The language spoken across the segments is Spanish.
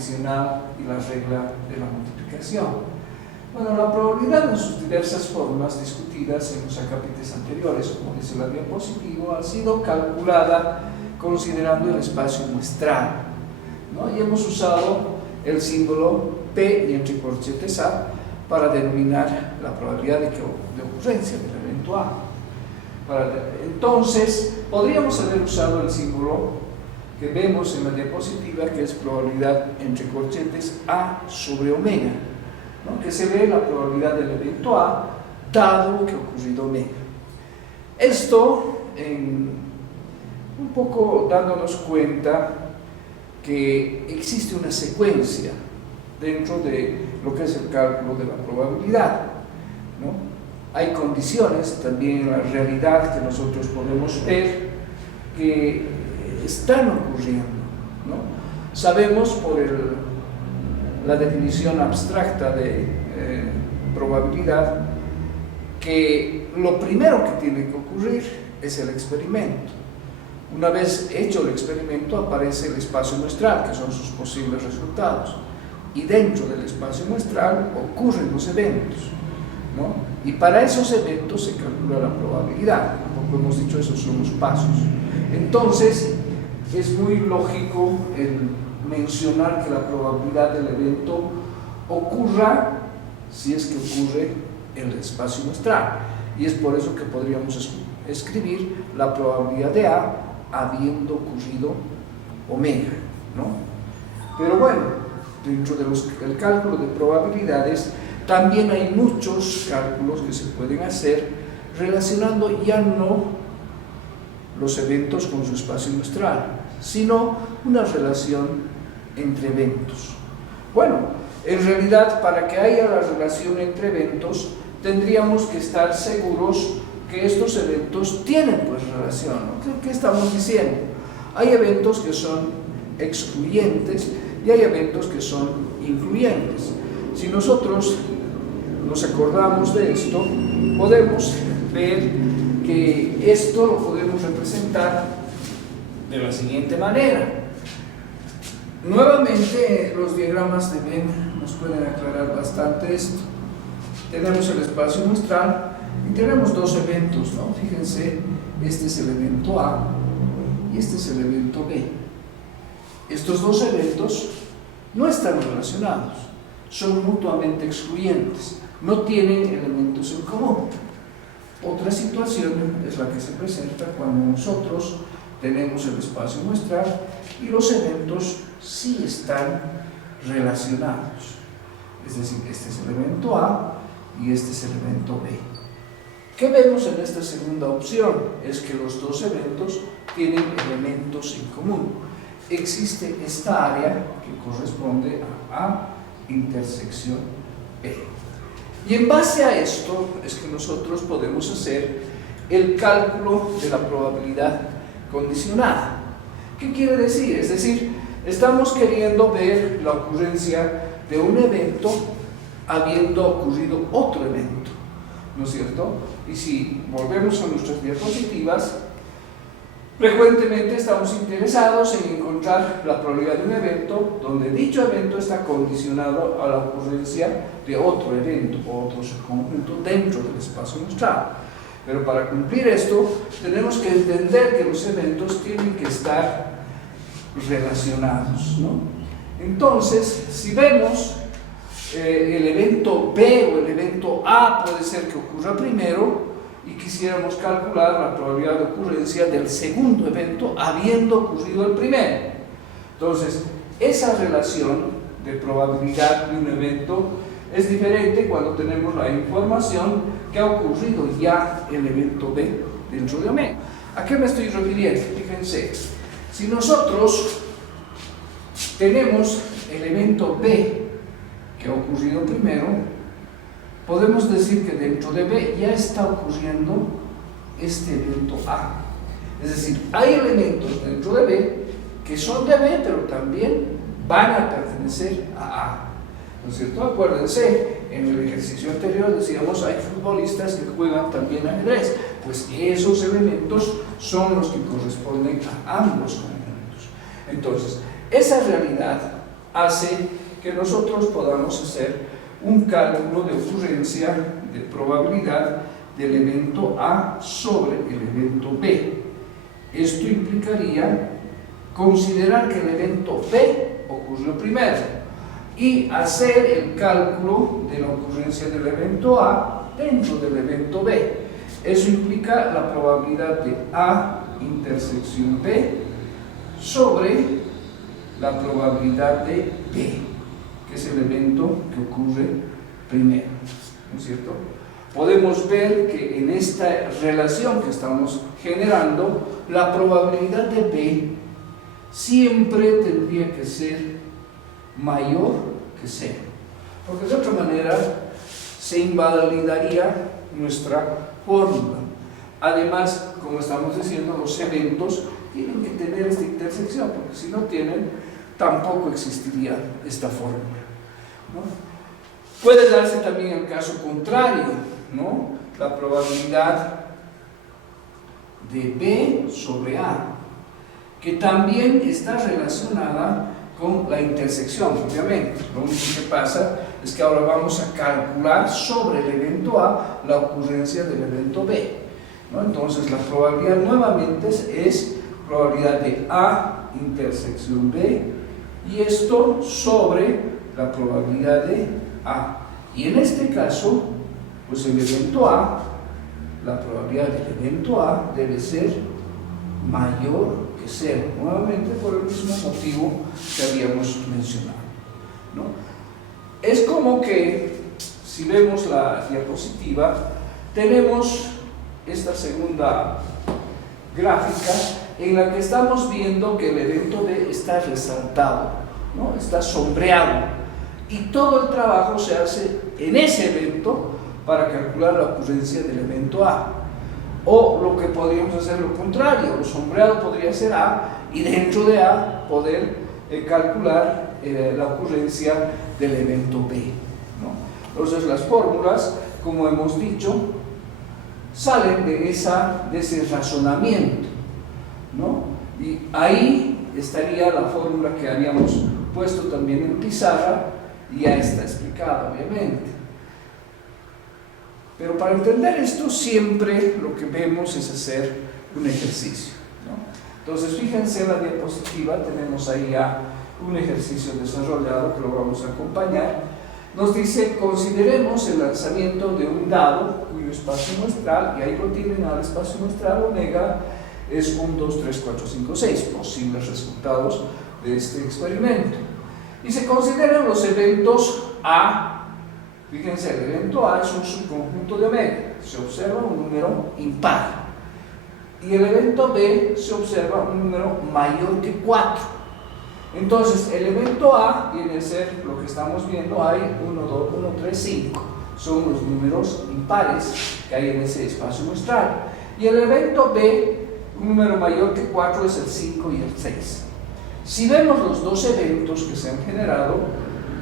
condicional y la regla de la multiplicación. Bueno, la probabilidad en sus diversas formas discutidas en los acápites anteriores, como dice la diapositiva, ha sido calculada considerando el espacio muestral, ¿no? Y hemos usado el símbolo P y entre corchetes A para denominar la probabilidad de ocurrencia del evento A. Entonces, podríamos haber usado el símbolo que vemos en la diapositiva, que es probabilidad entre corchetes A sobre omega, ¿no? Que se ve la probabilidad del evento A dado que ha ocurrido omega. Esto, un poco dándonos cuenta que existe una secuencia dentro de lo que es el cálculo de la probabilidad, ¿no? Hay condiciones también en la realidad que nosotros podemos ver que están ocurriendo, ¿no? Sabemos por la definición abstracta de probabilidad que lo primero que tiene que ocurrir es el experimento. Una vez hecho el experimento aparece el espacio muestral, que son sus posibles resultados, y dentro del espacio muestral ocurren los eventos, ¿no? Y para esos eventos se calcula la probabilidad. Como hemos dicho, esos son los pasos. Entonces es muy lógico el mencionar que la probabilidad del evento ocurra si es que ocurre en el espacio muestral, y es por eso que podríamos escribir la probabilidad de A habiendo ocurrido omega, ¿no? Pero bueno, dentro del cálculo de probabilidades también hay muchos cálculos que se pueden hacer relacionando ya no los eventos con su espacio muestral, sino una relación entre eventos. Bueno, en realidad, para que haya la relación entre eventos, tendríamos que estar seguros que estos eventos tienen pues relación, ¿no? ¿Qué estamos diciendo? Hay eventos que son excluyentes y hay eventos que son incluyentes. Si nosotros nos acordamos de esto, podemos ver que esto lo podemos representar de la siguiente manera. Nuevamente, los diagramas de Venn nos pueden aclarar bastante esto. Tenemos el espacio muestral y tenemos dos eventos, ¿no? Fíjense, este es el evento A y este es el evento B. Estos dos eventos no están relacionados, son mutuamente excluyentes, no tienen elementos en común. Otra situación es la que se presenta cuando nosotros tenemos el espacio muestral y los eventos sí están relacionados. Es decir, este es el evento A y este es el evento B. ¿Qué vemos en esta segunda opción? Es que los dos eventos tienen elementos en común. Existe esta área que corresponde a A intersección B. Y en base a esto es que nosotros podemos hacer el cálculo de la probabilidad condicionada. ¿Qué quiere decir? Es decir, estamos queriendo ver la ocurrencia de un evento habiendo ocurrido otro evento, ¿no es cierto? Y si volvemos a nuestras diapositivas, frecuentemente estamos interesados en encontrar la probabilidad de un evento donde dicho evento está condicionado a la ocurrencia de otro evento o otro subconjunto dentro del espacio muestral. Pero para cumplir esto, tenemos que entender que los eventos tienen que estar relacionados, ¿no? Entonces, si vemos el evento B o el evento A puede ser que ocurra primero y quisiéramos calcular la probabilidad de ocurrencia del segundo evento habiendo ocurrido el primero. Entonces, esa relación de probabilidad de un evento es diferente cuando tenemos la información que ha ocurrido ya el evento B dentro de omega. ¿A qué me estoy refiriendo? Fíjense, si nosotros tenemos el evento B que ha ocurrido primero, podemos decir que dentro de B ya está ocurriendo este evento A. Es decir, hay elementos dentro de B que son de B, pero también van a pertenecer a A. ¿No es cierto? Acuérdense, en el ejercicio anterior decíamos hay futbolistas que juegan también ajedrez. Pues esos elementos son los que corresponden a ambos elementos. Entonces, esa realidad hace que nosotros podamos hacer un cálculo de ocurrencia de probabilidad del evento A sobre el evento B. Esto implicaría considerar que el evento B ocurrió primero y hacer el cálculo de la ocurrencia del evento A dentro del evento B. Eso implica la probabilidad de A intersección B sobre la probabilidad de B, que es el evento que ocurre primero, ¿no es cierto? Podemos ver que en esta relación que estamos generando, la probabilidad de B siempre tendría que ser mayor que 0, porque de otra manera se invalidaría nuestra fórmula. Además, como estamos diciendo, los eventos tienen que tener esta intersección, porque si no tienen, tampoco existiría esta fórmula, ¿no? Puede darse también el caso contrario, ¿no? La probabilidad de B sobre A, que también está relacionada con la intersección, obviamente. Lo único que pasa es que ahora vamos a calcular sobre el evento A la ocurrencia del evento B, ¿no? Entonces la probabilidad nuevamente es probabilidad de A intersección B, y esto sobre la probabilidad de A. Y en este caso, pues el evento A, la probabilidad del evento A debe ser mayor que 0, nuevamente por el mismo motivo que habíamos mencionado, ¿no? Es como que, si vemos la diapositiva, tenemos esta segunda gráfica en la que estamos viendo que el evento B está resaltado, ¿no? Está sombreado, y todo el trabajo se hace en ese evento para calcular la ocurrencia del evento A. O lo que podríamos hacer lo contrario, lo sombreado podría ser A, y dentro de A poder calcular la ocurrencia del evento B, ¿no? Entonces las fórmulas, como hemos dicho, salen de ese razonamiento, ¿no? Y ahí estaría la fórmula que habíamos puesto también en pizarra, y ya está explicada, obviamente. Pero para entender esto, siempre lo que vemos es hacer un ejercicio, ¿no? Entonces, fíjense en la diapositiva, tenemos ahí ya un ejercicio desarrollado que lo vamos a acompañar. Nos dice: consideremos el lanzamiento de un dado cuyo espacio muestral, y ahí lo tienen al espacio muestral, omega es 1, 2, 3, 4, 5, 6 posibles resultados de este experimento. Y se consideran los eventos A. Fíjense, el evento A es un subconjunto de omega, se observa un número impar, y el evento B se observa un número mayor que 4. Entonces el evento A viene a ser lo que estamos viendo, hay 1, 2, 1, 3, 5, son los números impares que hay en ese espacio muestral, y el evento B, un número mayor que 4, es el 5 y el 6. Si vemos los dos eventos que se han generado,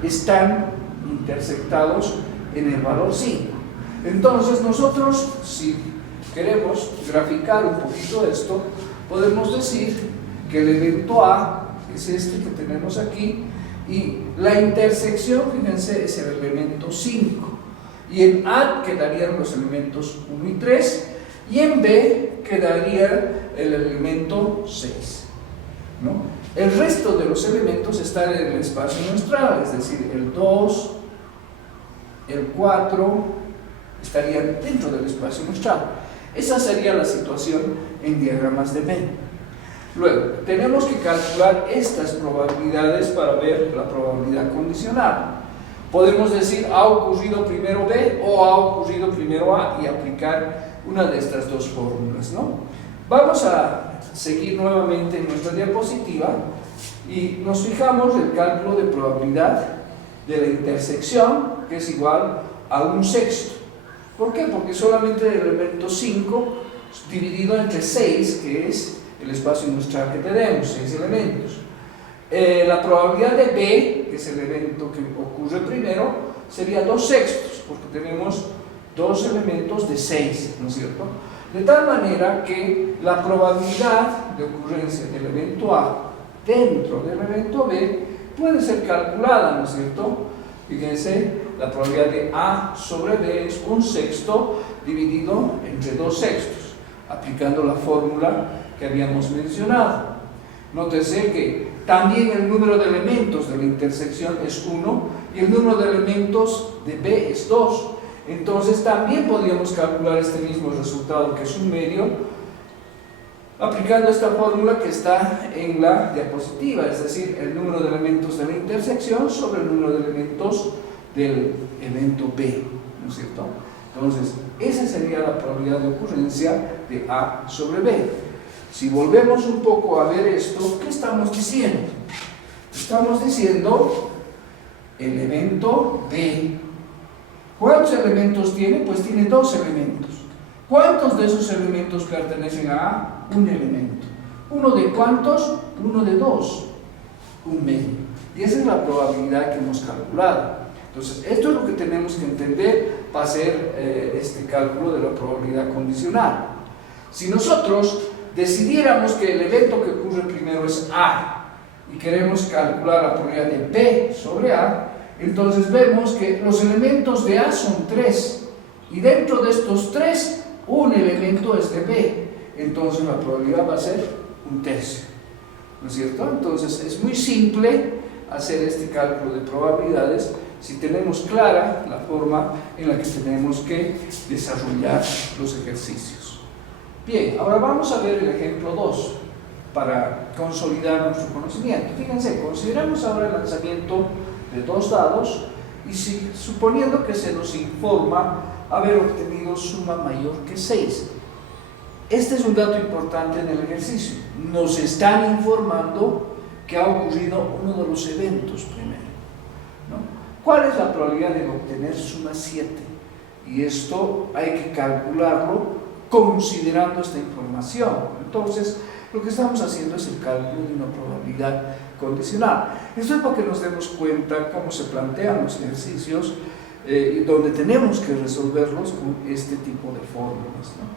están intersectados en el valor 5. Entonces nosotros, si queremos graficar un poquito esto, podemos decir que el evento A es este que tenemos aquí, y la intersección, fíjense, es el elemento 5, y en A quedarían los elementos 1 y 3, y en B quedaría el elemento 6, ¿no? El resto de los elementos están en el espacio muestral, es decir, el 2, el 4 estarían dentro del espacio muestral. Esa sería la situación en diagramas de Venn. Luego, tenemos que calcular estas probabilidades para ver la probabilidad condicional. Podemos decir: ha ocurrido primero B o ha ocurrido primero A, y aplicar una de estas dos fórmulas, ¿no? Vamos a seguir nuevamente en nuestra diapositiva y nos fijamos el cálculo de probabilidad de la intersección, que es igual a 1/6. ¿Por qué? Porque solamente el elemento 5 dividido entre 6, que es el espacio muestral que tenemos, 6 elementos. La probabilidad de B, que es el evento que ocurre primero, sería 2/6, porque tenemos dos elementos de 6, ¿no es cierto? De tal manera que la probabilidad de ocurrencia del evento A dentro del evento B puede ser calculada, ¿no es cierto? Fíjense, la probabilidad de A sobre B es 1/6 dividido entre 2/6, aplicando la fórmula que habíamos mencionado. Nótese que también el número de elementos de la intersección es 1 y el número de elementos de B es 2. Entonces también podríamos calcular este mismo resultado, que es 1/2, aplicando esta fórmula que está en la diapositiva, es decir, el número de elementos de la intersección sobre el número de elementos del evento B, ¿no es cierto? Entonces, esa sería la probabilidad de ocurrencia de A sobre B. Si volvemos un poco a ver esto, ¿qué estamos diciendo? Estamos diciendo el evento B. ¿Cuántos elementos tiene? Pues tiene 2 elementos. ¿Cuántos de esos elementos pertenecen a A? Un elemento. ¿Uno de cuántos? Uno de 2. 1/2. Y esa es la probabilidad que hemos calculado. Entonces, esto es lo que tenemos que entender para hacer este cálculo de la probabilidad condicional. Si nosotros decidiéramos que el evento que ocurre primero es A y queremos calcular la probabilidad de B sobre A, entonces vemos que los elementos de A son 3 y dentro de estos 3 un elemento es de B, entonces la probabilidad va a ser 1/3, ¿no es cierto? Entonces es muy simple hacer este cálculo de probabilidades si tenemos clara la forma en la que tenemos que desarrollar los ejercicios. Bien, ahora vamos a ver el ejemplo 2 para consolidar nuestro conocimiento. Fíjense, consideramos ahora el lanzamiento de 2 dados y suponiendo que se nos informa haber obtenido suma mayor que 6. Este es un dato importante en el ejercicio. Nos están informando que ha ocurrido uno de los eventos primero, ¿no? ¿Cuál es la probabilidad de obtener suma 7? Y esto hay que calcularlo considerando esta información. Entonces, lo que estamos haciendo es el cálculo de una probabilidad condicional. Esto es para que nos demos cuenta cómo se plantean los ejercicios donde tenemos que resolverlos con este tipo de fórmulas, ¿no?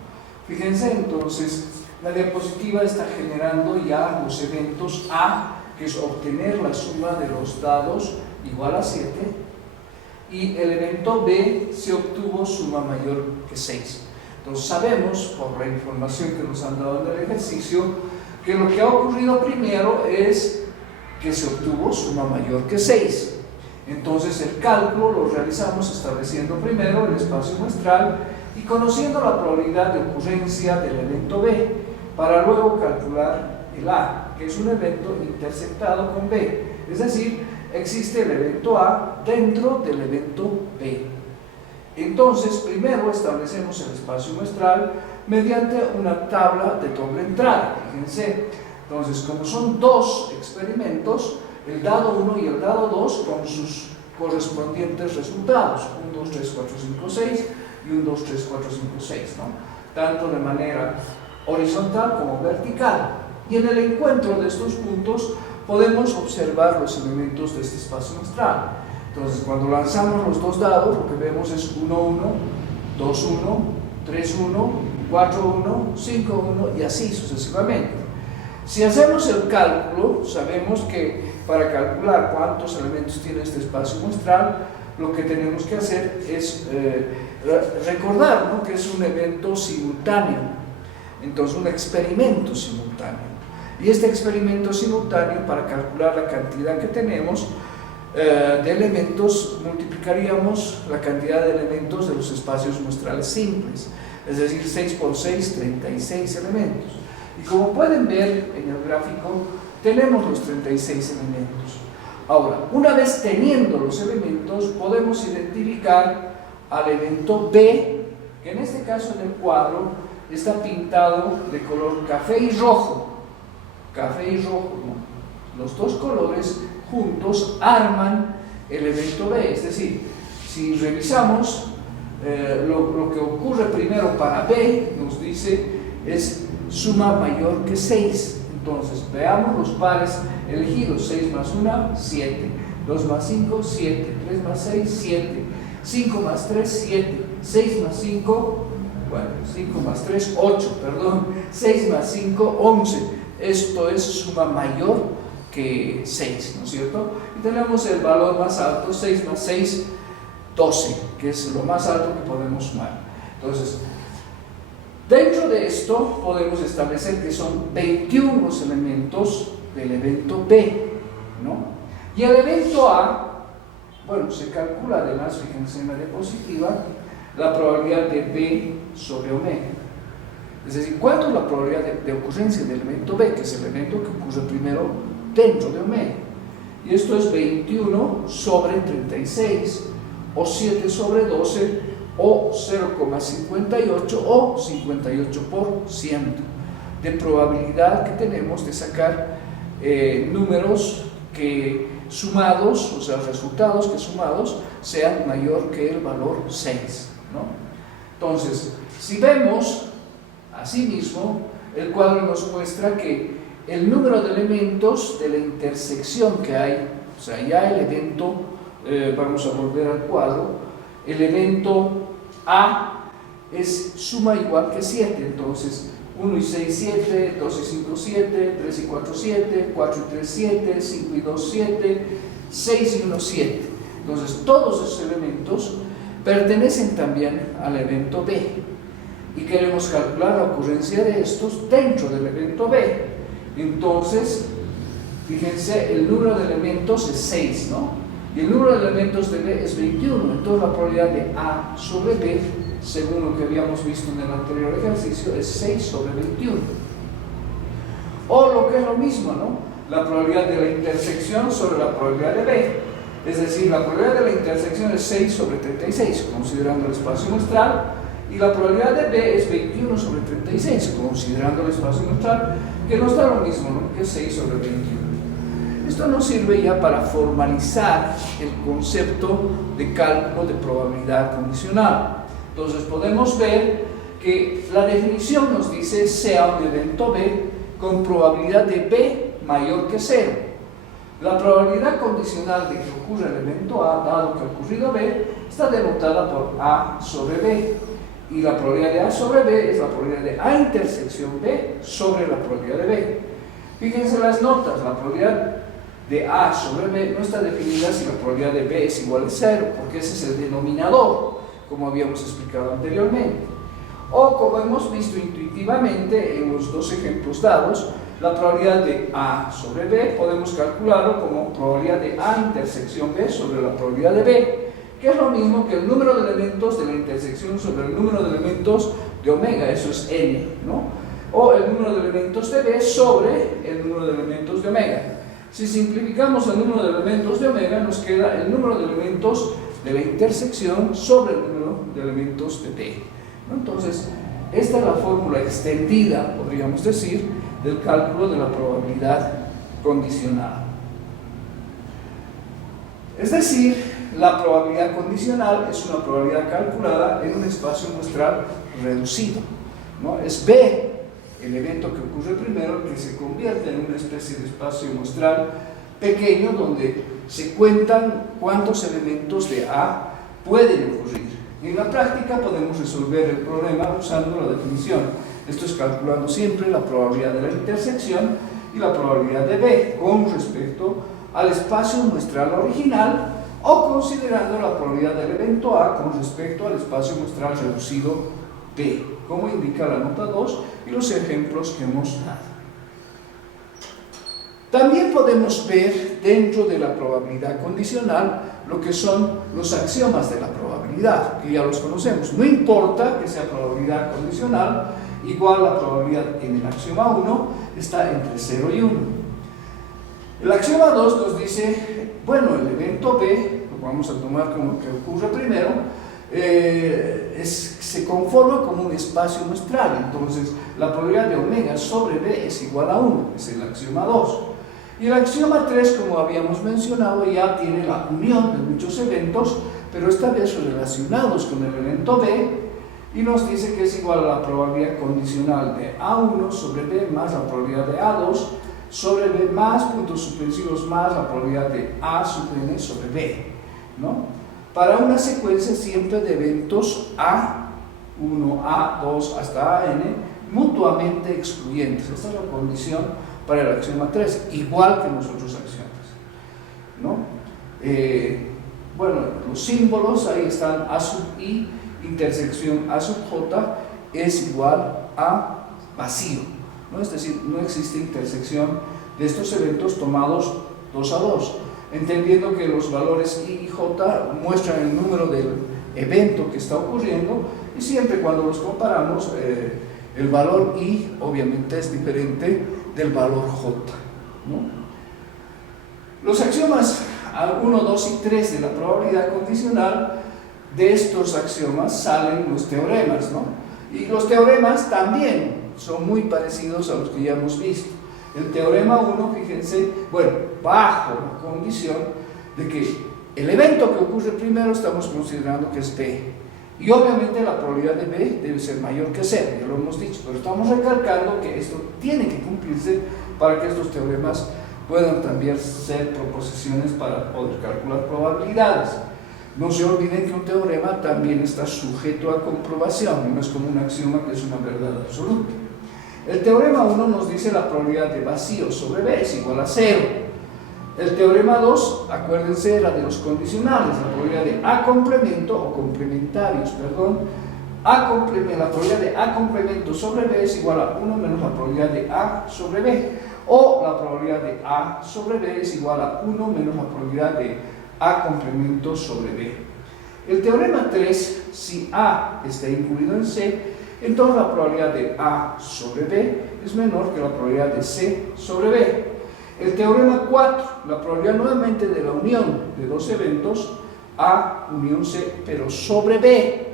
Fíjense, entonces, la diapositiva está generando ya los eventos A, que es obtener la suma de los dados igual a 7, y el evento B se obtuvo suma mayor que 6. Entonces sabemos, por la información que nos han dado en el ejercicio, que lo que ha ocurrido primero es que se obtuvo suma mayor que 6. Entonces el cálculo lo realizamos estableciendo primero el espacio muestral y conociendo la probabilidad de ocurrencia del evento B, para luego calcular el A, que es un evento intersectado con B, es decir, existe el evento A dentro del evento B. Entonces, primero establecemos el espacio muestral mediante una tabla de doble entrada. Fíjense, entonces, como son 2 experimentos, el dado 1 y el dado 2 con sus correspondientes resultados, 1, 2, 3, 4, 5, 6 y 1, 2, 3, 4, 5, 6, ¿no? Tanto de manera horizontal como vertical. Y en el encuentro de estos puntos podemos observar los elementos de este espacio muestral. Entonces, cuando lanzamos los 2 dados, lo que vemos es 1, 1, 2, 1, 3, 1, 4, 1, 5, 1 y así sucesivamente. Si hacemos el cálculo, sabemos que para calcular cuántos elementos tiene este espacio muestral, lo que tenemos que hacer es recordar, ¿no?, que es un evento simultáneo, entonces un experimento simultáneo. Y este experimento simultáneo, para calcular la cantidad que tenemos de elementos, multiplicaríamos la cantidad de elementos de los espacios muestrales simples, es decir, 6 por 6, 36 elementos. Y como pueden ver en el gráfico, tenemos los 36 elementos. Ahora, una vez teniendo los elementos, podemos identificar al evento B, que en este caso en el cuadro está pintado de color café y rojo. Café y rojo, ¿no? Los 2 colores juntos arman el evento B. Es decir, si revisamos lo que ocurre primero para B, nos dice es suma mayor que 6. Entonces, veamos los pares elegidos: 6 más 1, 7, 2 más 5, 7, 3 más 6, 7, 5 más 3, 7, 6 más 5, bueno, 5 más 3, 8, perdón, 6 más 5, 11. Esto es suma mayor que 6, ¿no es cierto? y tenemos el valor más alto, 6 más 6, 12, que es lo más alto que podemos sumar. Entonces, dentro de esto podemos establecer que son 21 los elementos del evento B, ¿no? Y el evento A, bueno, se calcula además, fíjense en la diapositiva, la probabilidad de B sobre omega. Es decir, ¿cuánto es la probabilidad de ocurrencia del evento B, que es el evento que ocurre primero dentro de omega? Y esto es 21 sobre 36, o 7 sobre 12, o 0,58 o 58% de probabilidad que tenemos de sacar números que sumados, o sea, resultados que sumados sean mayor que el valor 6, ¿no? Entonces, si vemos asimismo, el cuadro nos muestra que el número de elementos de la intersección que hay, o sea, ya el evento, vamos a volver al cuadro, el evento A es suma igual que 7, entonces 1 y 6, 7, 2 y 5, 7, 3 y 4, 7, 4 y 3, 7, 5 y 2, 7, 6 y 1, 7. Entonces, todos esos elementos pertenecen también al evento B. Y queremos calcular la ocurrencia de estos dentro del evento B. Entonces, fíjense, el número de elementos es 6, ¿no? Y el número de elementos de B es 21. Entonces, la probabilidad de A sobre B, según lo que habíamos visto en el anterior ejercicio, es 6 sobre 21. O lo que es lo mismo, ¿no? La probabilidad de la intersección sobre la probabilidad de B. Es decir, la probabilidad de la intersección es 6 sobre 36, considerando el espacio muestral, y la probabilidad de B es 21 sobre 36, considerando el espacio muestral, que nos da lo mismo, ¿no? Que es 6 sobre 21. Esto nos sirve ya para formalizar el concepto de cálculo de probabilidad condicional. Entonces podemos ver que la definición nos dice sea un evento B con probabilidad de B mayor que 0. La probabilidad condicional de que ocurra el evento A, dado que ha ocurrido B, está denotada por A sobre B. Y la probabilidad de A sobre B es la probabilidad de A intersección B sobre la probabilidad de B. Fíjense las notas, la probabilidad de A sobre B no está definida si la probabilidad de B es igual a 0, porque ese es el denominador, como habíamos explicado anteriormente. O como hemos visto intuitivamente en los dos ejemplos dados, la probabilidad de A sobre B podemos calcularlo como probabilidad de A intersección B sobre la probabilidad de B, que es lo mismo que el número de elementos de la intersección sobre el número de elementos de omega, eso es n, ¿no? O el número de elementos de B sobre el número de elementos de omega. Si simplificamos el número de elementos de omega, nos queda el número de elementos de la intersección sobre el número de elementos de B, ¿no? Entonces, esta es la fórmula extendida, podríamos decir, del cálculo de la probabilidad condicional. Es decir, la probabilidad condicional es una probabilidad calculada en un espacio muestral reducido, ¿no? Es B el evento que ocurre primero, que se convierte en una especie de espacio muestral pequeño donde se cuentan cuántos elementos de A pueden ocurrir. Y en la práctica podemos resolver el problema usando la definición. Esto es calculando siempre la probabilidad de la intersección y la probabilidad de B con respecto al espacio muestral original, o considerando la probabilidad del evento A con respecto al espacio muestral reducido B, como indica la nota 2 y los ejemplos que hemos dado. También podemos ver dentro de la probabilidad condicional lo que son los axiomas de la probabilidad, que ya los conocemos. No importa que sea probabilidad condicional, igual la probabilidad en el axioma 1 está entre 0 y 1. El axioma 2 nos dice, bueno, el evento B, lo vamos a tomar como que ocurre primero, se conforma como un espacio muestral, entonces la probabilidad de omega sobre B es igual a 1, es el axioma 2. Y el axioma 3, como habíamos mencionado, ya tiene la unión de muchos eventos, pero esta vez relacionados con el evento B, y nos dice que es igual a la probabilidad condicional de A1 sobre B más la probabilidad de A2 sobre B más puntos suspensivos más la probabilidad de A sub n sobre B, ¿no? Para una secuencia siempre de eventos A1, A2 hasta AN mutuamente excluyentes. Esta es la condición para el axioma 3, igual que en los otros axiomas, ¿no? bueno, los símbolos, ahí están A sub I, intersección A sub J es igual a vacío, ¿no? Es decir, no existe intersección de estos eventos tomados 2 a 2, entendiendo que los valores I y J muestran el número del evento que está ocurriendo, y siempre cuando los comparamos, el valor I obviamente es diferente del valor J, ¿no? Los axiomas 1, 2 y 3 de la probabilidad condicional, de estos axiomas salen los teoremas, ¿no? Y los teoremas también son muy parecidos a los que ya hemos visto. El teorema 1, fíjense, bueno, bajo la condición de que el evento que ocurre primero estamos considerando que es B, y obviamente la probabilidad de B debe ser mayor que 0, ya lo hemos dicho, pero estamos recalcando que esto tiene que cumplirse para que estos teoremas puedan también ser proposiciones para poder calcular probabilidades. No se olviden que un teorema también está sujeto a comprobación, no es como un axioma que es una verdad absoluta. El teorema 1 nos dice la probabilidad de vacío sobre B es igual a 0. El teorema 2, acuérdense, era de los condicionales, la probabilidad de A complemento o complementarios, perdón, la probabilidad de A complemento sobre B es igual a 1 menos la probabilidad de A sobre B, o la probabilidad de A sobre B es igual a 1 menos la probabilidad de A complemento sobre B. El teorema 3, si A está incluido en C, entonces la probabilidad de A sobre B es menor que la probabilidad de C sobre B. El teorema 4, la probabilidad nuevamente de la unión de dos eventos, A unión C, pero sobre B,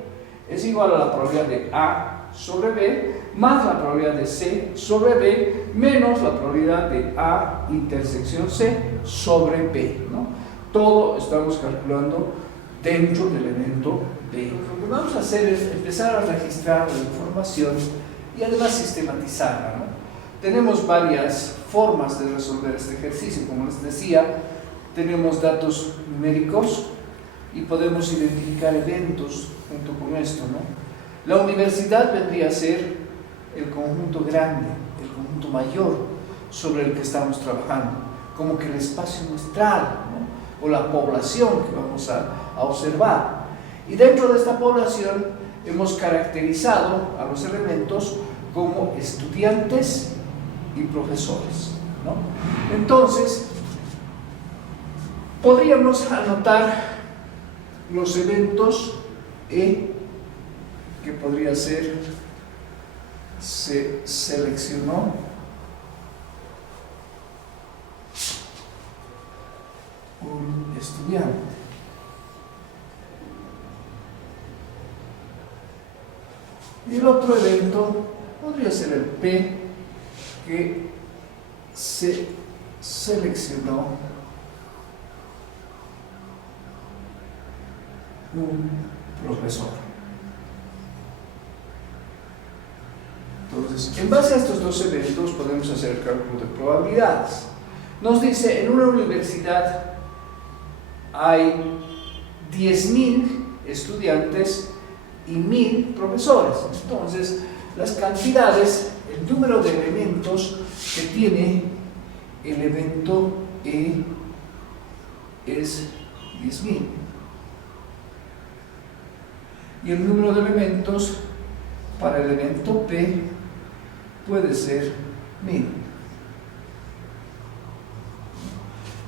es igual a la probabilidad de A sobre B más la probabilidad de C sobre B menos la probabilidad de A intersección C sobre B, ¿no? Todo estamos calculando dentro del evento B. Lo que vamos a hacer es empezar a registrar la información y además sistematizarla, ¿no? Tenemos varias formas de resolver este ejercicio, como les decía, tenemos datos numéricos y podemos identificar eventos junto con esto, ¿no? La universidad vendría a ser el conjunto grande, el conjunto mayor sobre el que estamos trabajando, como que el espacio muestral, ¿no? O la población que vamos a observar. Y dentro de esta población hemos caracterizado a los elementos como estudiantes y profesores, ¿no? Entonces, podríamos anotar los eventos E, que podría ser, se seleccionó un estudiante. Y el otro evento podría ser el P, que se seleccionó un profesor. Entonces, en base a estos dos eventos podemos hacer el cálculo de probabilidades. Nos dice, en una universidad hay 10.000 estudiantes y 1.000 profesores. Entonces, las cantidades, el número de elementos que tiene el evento E es 10.000. Y el número de elementos para el evento P puede ser 1.000.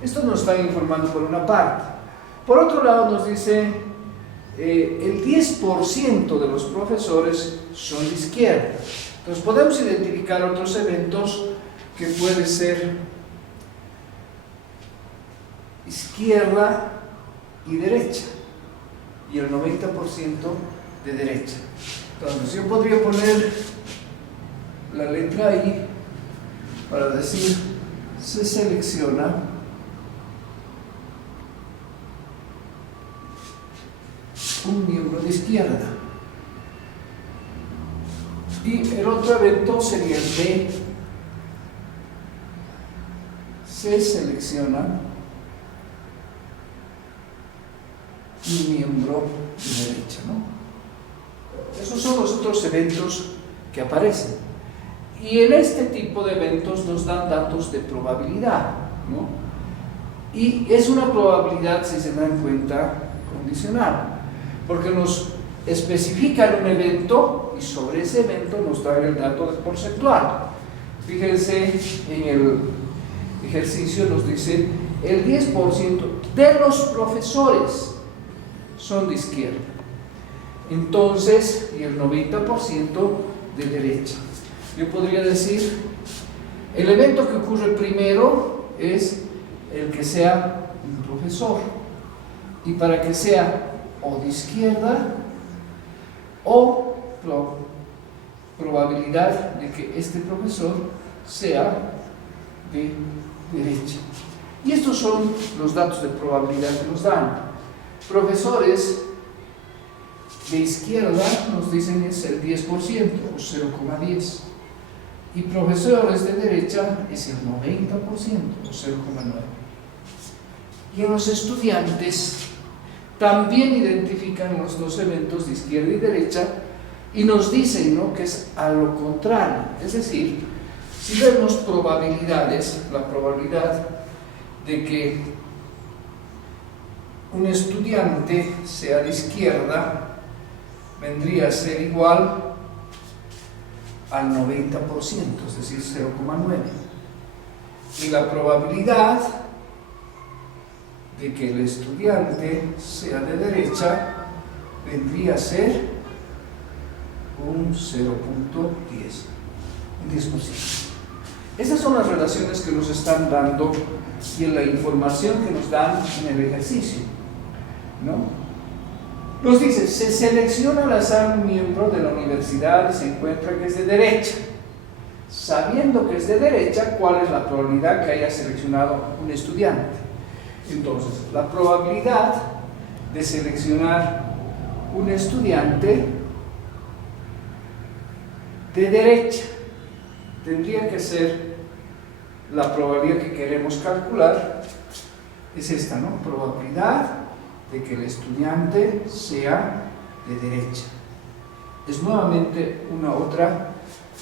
Esto nos está informando por una parte. Por otro lado nos dice el 10% de los profesores son de izquierda. Entonces podemos identificar otros eventos que pueden ser izquierda y derecha, y el 90% de derecha. Entonces yo podría poner la letra I para decir se selecciona un miembro de izquierda, y el otro evento sería el B, se selecciona un miembro de derecha, ¿no? Esos son los otros eventos que aparecen, y en este tipo de eventos nos dan datos de probabilidad, ¿no? Y es una probabilidad, si se dan cuenta, condicional, porque nos especifican un evento y sobre ese evento nos dan el dato porcentual. Fíjense, en el ejercicio nos dice el 10% de los profesores son de izquierda, entonces, y el 90% de derecha. Yo podría decir, el evento que ocurre primero es el que sea un profesor, y para que sea o de izquierda o probabilidad de que este profesor sea de derecha. Y estos son los datos de probabilidad que nos dan. Profesores de izquierda nos dicen es el 10% o 0,10, y profesores de derecha es el 90% o 0,9. Y en los estudiantes también identifican los dos eventos de izquierda y derecha y nos dicen, ¿no?, que es a lo contrario. Es decir, si vemos probabilidades, la probabilidad de que un estudiante sea de izquierda vendría a ser igual al 90%, es decir, 0,9. Y la probabilidad de que el estudiante sea de derecha vendría a ser un 0,10, un 10%. Esas son las relaciones que nos están dando y en la información que nos dan en el ejercicio, ¿no? Nos dice, se selecciona al azar un miembro de la universidad y se encuentra que es de derecha. Sabiendo que es de derecha, ¿cuál es la probabilidad que haya seleccionado un estudiante? Entonces, la probabilidad de seleccionar un estudiante de derecha tendría que ser la probabilidad que queremos calcular, es esta, ¿no? Probabilidad de que el estudiante sea de derecha. Es nuevamente una otra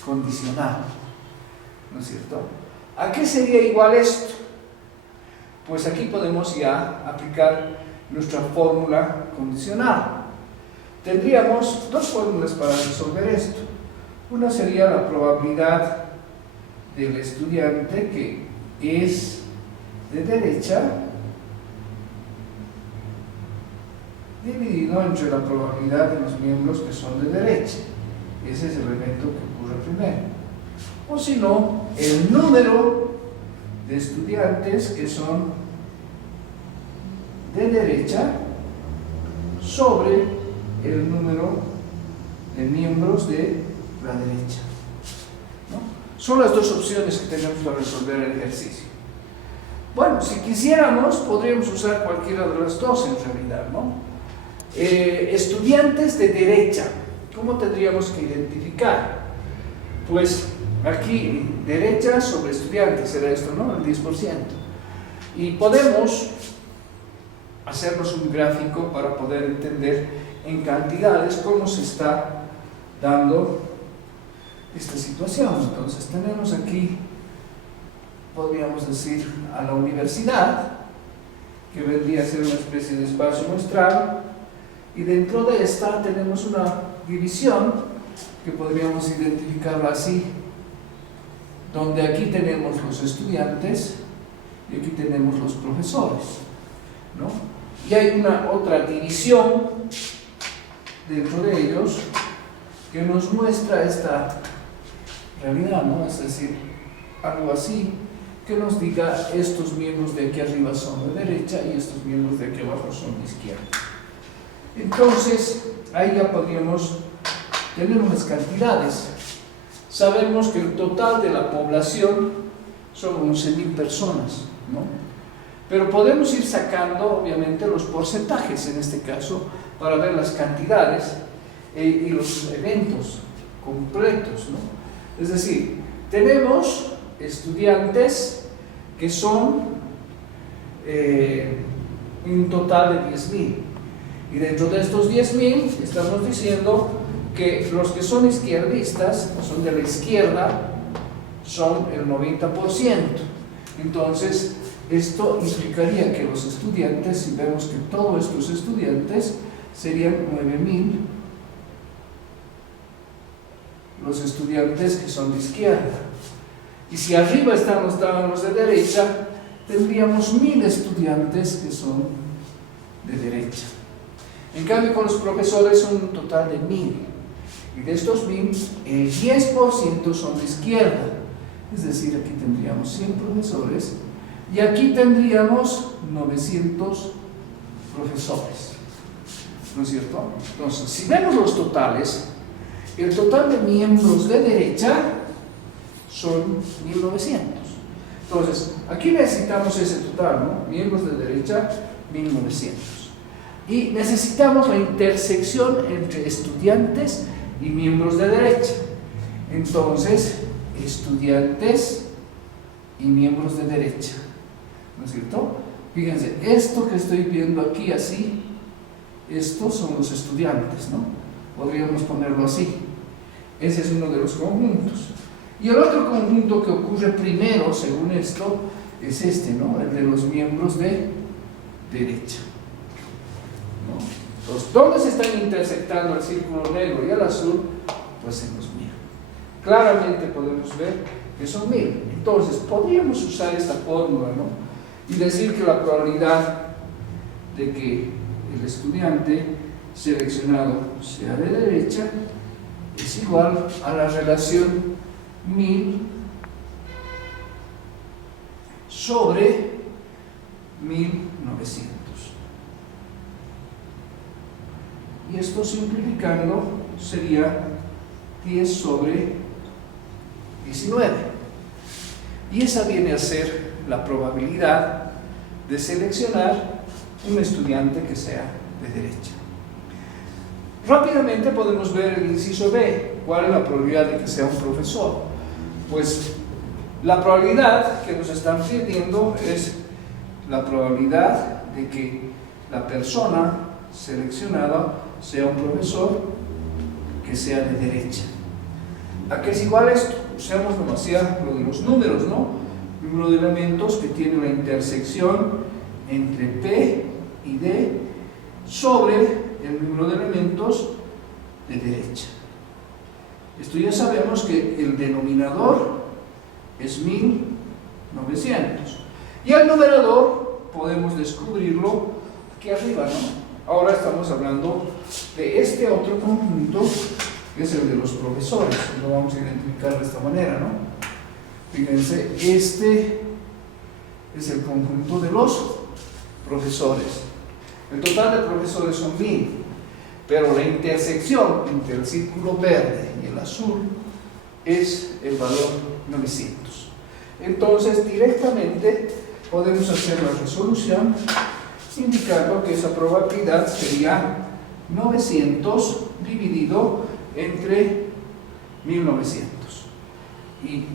condicional, ¿no es cierto? ¿A qué sería igual esto? Pues aquí podemos ya aplicar nuestra fórmula condicional. Tendríamos dos fórmulas para resolver esto. Una sería la probabilidad del estudiante que es de derecha dividido entre la probabilidad de los miembros que son de derecha. Ese es el evento que ocurre primero. O si no, el número de estudiantes que son de derecha sobre el número de miembros de la derecha, ¿no? Son las dos opciones que tenemos para resolver el ejercicio. Bueno, si quisiéramos, podríamos usar cualquiera de las dos en realidad, ¿no? Estudiantes de derecha, ¿cómo tendríamos que identificar? Pues aquí, derecha sobre estudiantes, será esto, ¿no? El 10%. Y podemos hacernos un gráfico para poder entender en cantidades cómo se está dando esta situación. Entonces tenemos aquí, podríamos decir, a la universidad, que vendría a ser una especie de espacio muestral, y dentro de esta tenemos una división que podríamos identificarla así, donde aquí tenemos los estudiantes y aquí tenemos los profesores, ¿no? Y hay una otra división dentro de ellos que nos muestra esta realidad, ¿no? Es decir, algo así, que nos diga estos miembros de aquí arriba son de derecha y estos miembros de aquí abajo son de izquierda. Entonces, ahí ya podríamos tener unas cantidades. Sabemos que el total de la población son 11.000 personas, ¿no? Pero podemos ir sacando, obviamente, los porcentajes en este caso, para ver las cantidades y los eventos completos, ¿no? Es decir, tenemos estudiantes que son un total de 10.000. Y dentro de estos 10.000 estamos diciendo que los que son izquierdistas, son de la izquierda, son el 90%. Entonces, Esto implicaría que los estudiantes, si vemos que todos estos estudiantes serían 9.000 los estudiantes que son de izquierda. Y si arriba estaban los de derecha, tendríamos 1.000 estudiantes que son de derecha. En cambio, con los profesores son un total de 1.000. Y de estos 1.000, el 10% son de izquierda. Es decir, aquí tendríamos 100 profesores y aquí tendríamos 900 profesores. ¿No es cierto? Entonces, si vemos los totales, el total de miembros de derecha son 1.900. Entonces, aquí necesitamos ese total, ¿no? Miembros de derecha, 1.900. Y necesitamos la intersección entre estudiantes y miembros de derecha. Entonces, estudiantes y miembros de derecha. ¿No es cierto? Fíjense, esto que estoy viendo aquí así, estos son los estudiantes, ¿no? Podríamos ponerlo así. Ese es uno de los conjuntos. Y el otro conjunto que ocurre primero, según esto, es este, ¿no? El de los miembros de derecha. ¿No? Entonces, ¿dónde se están intersectando el círculo negro y el azul? Pues en los 1.000. Claramente podemos ver que son 1.000. Entonces, podríamos usar esta fórmula, ¿no? Y decir que la probabilidad de que el estudiante seleccionado sea de derecha es igual a la relación 1.000 sobre 1.900. Y esto simplificando sería 10 sobre 19. Y esa viene a ser la probabilidad de seleccionar un estudiante que sea de derecha. Rápidamente podemos ver el inciso B. ¿Cuál es la probabilidad de que sea un profesor? Pues la probabilidad que nos están pidiendo es la probabilidad de que la persona seleccionada sea un profesor que sea de derecha. ¿A qué es igual esto? Usemos demasiado lo de los números, ¿no? Número de elementos que tiene la intersección entre P y D sobre el número de elementos de derecha. Esto ya sabemos que el denominador es 1.900 y el numerador podemos descubrirlo aquí arriba, ¿no? Ahora estamos hablando de este otro conjunto que es el de los profesores, lo vamos a identificar de esta manera, ¿no? Fíjense, este es el conjunto de los profesores. El total de profesores son 1.000, pero la intersección entre el círculo verde y el azul es el valor 900. Entonces, directamente podemos hacer la resolución indicando que esa probabilidad sería 900 dividido entre 1.900. Y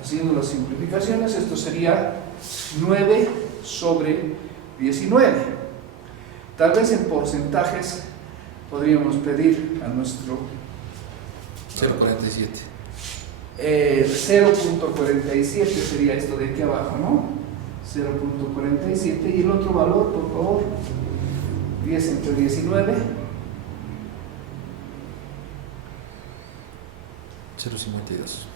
haciendo las simplificaciones, esto sería 9 sobre 19. Tal vez en porcentajes podríamos pedir a nuestro 0.47. 0.47 sería esto de aquí abajo, ¿no? 0.47 y el otro valor, por favor, 10 entre 19. 0.52.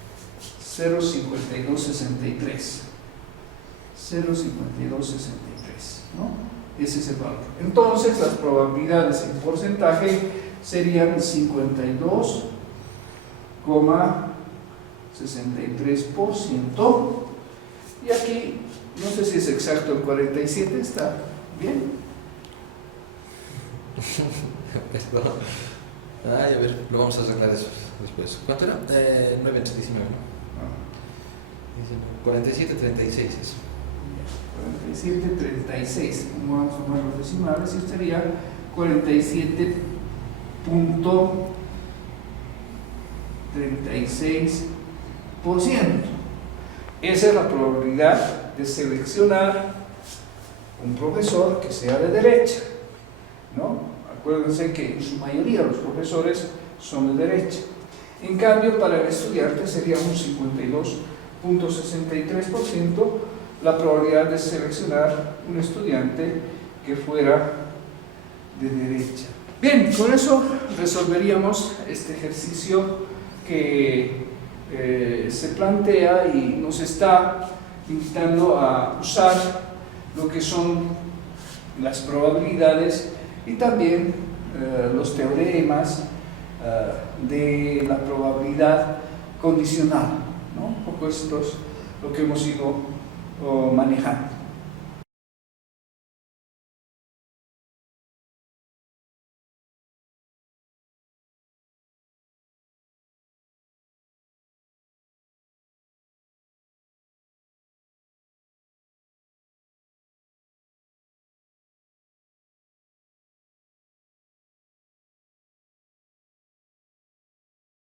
0.5263. 0.5263, ¿no? Ese es el valor. Entonces, las probabilidades en porcentaje serían 52,63%. Y aquí, no sé si es exacto el 47, ¿está bien? Perdón. Ay, a ver, lo vamos a arreglar eso después. ¿Cuánto era? 9 entre 19, ¿no? 47, 36 eso. 47, 36. Como vamos a sumar los decimales, y estaría 47.36%. Esa es la probabilidad de seleccionar un profesor que sea de derecha, ¿no? Acuérdense que en su mayoría los profesores son de derecha. En cambio, para el estudiante sería un 52.63%, la probabilidad de seleccionar un estudiante que fuera de derecha. Bien, con eso resolveríamos este ejercicio que se plantea y nos está invitando a usar lo que son las probabilidades y también los teoremas de la probabilidad condicional, ¿no? Un poco esto es lo que hemos ido manejando.